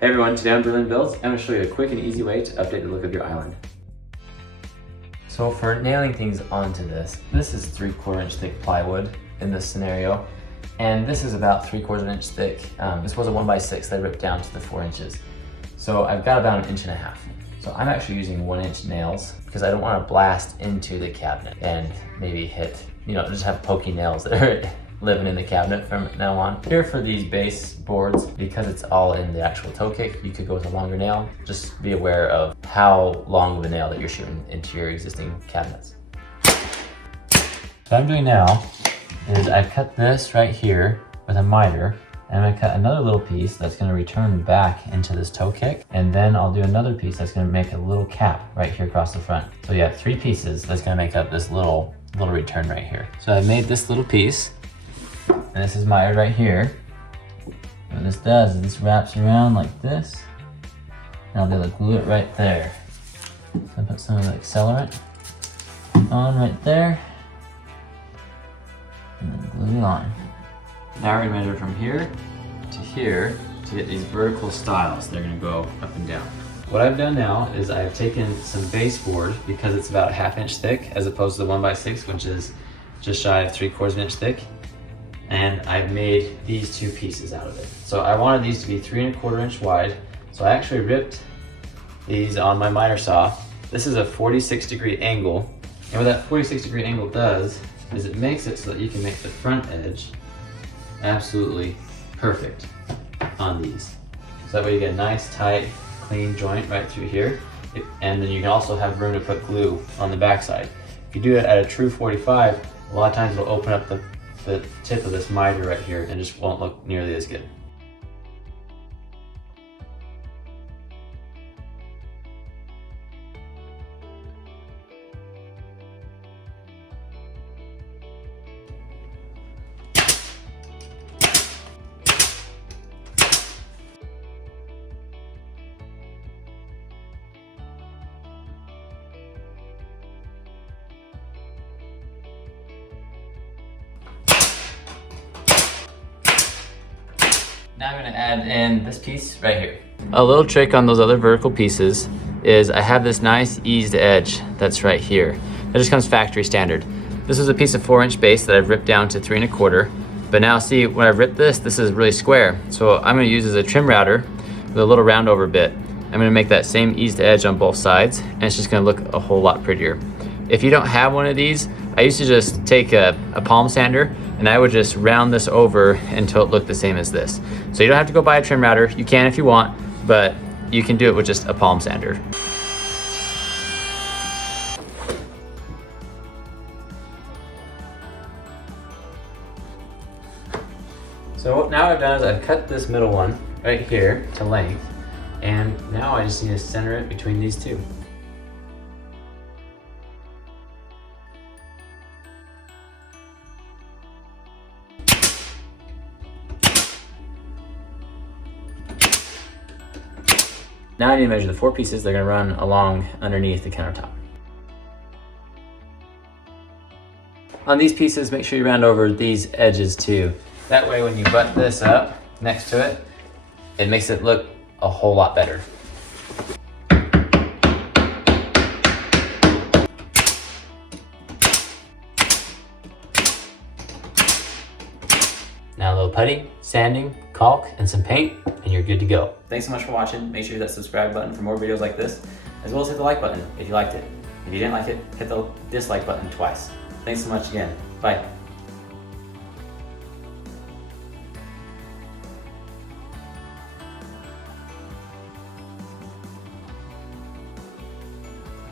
Hey everyone, today on Brilliant Builds, I'm going to show you a quick and easy way to update the look of your island. So for nailing things onto this is 3/4 inch thick plywood in this scenario, and this is about 3/4 inch thick. This was a 1x6 that I ripped down to the 4 inches. So I've got about 1.5 inches. So I'm actually using 1-inch nails because I don't want to blast into the cabinet and maybe hit, just have pokey nails that are living in the cabinet from now on. Here for these base boards, because it's all in the actual toe kick, you could go with a longer nail. Just be aware of how long of a nail that you're shooting into your existing cabinets. What I'm doing now is I've cut this right here with a miter, and I'm gonna cut another little piece that's gonna return back into this toe kick, and then I'll do another piece that's gonna make a little cap right here across the front. So you have 3 pieces that's gonna make up this little return right here. So I made this little piece, and this is mitered right here. What this does is this wraps around like this, and I'll be able to glue it right there. So I put some of the accelerant on right there, and then glue it on. Now we're gonna measure from here to get these vertical stiles. They're gonna go up and down. What I've done now is I've taken some baseboard, because it's about 1/2 inch thick as opposed to the 1x6, which is just shy of 3/4 inch thick. And I've made these 2 pieces out of it. So I wanted these to be 3¼ inch wide. So I actually ripped these on my miter saw. This is a 46-degree angle. And what that 46-degree angle does is it makes it so that you can make the front edge absolutely perfect on these. So that way you get a nice, tight, clean joint right through here. And then you can also have room to put glue on the backside. If you do it at a true 45, a lot of times it'll open up the tip of this miter right here and just won't look nearly as good. Now I'm gonna add in this piece right here. A little trick on those other vertical pieces is I have this nice eased edge that's right here. That just comes factory standard. This is a piece of 4-inch base that I've ripped down to 3¼ inches. But now see, when I've ripped this is really square. So I'm gonna use as a trim router with a little round over bit. I'm gonna make that same eased edge on both sides, and it's just gonna look a whole lot prettier. If you don't have one of these, I used to just take a palm sander and I would just round this over until it looked the same as this. So you don't have to go buy a trim router. You can if you want, but you can do it with just a palm sander. So what now I've done is I've cut this middle one right here to length, and now I just need to center it between these 2. Now I need to measure the 4 pieces that are gonna run along underneath the countertop. On these pieces, make sure you round over these edges too. That way when you butt this up next to it, it makes it look a whole lot better. Now a little putty, sanding, caulk, and some paint, and you're good to go. Thanks so much for watching. Make sure you hit that subscribe button for more videos like this, as well as hit the like button if you liked it. If you didn't like it, hit the dislike button twice. Thanks so much again. Bye.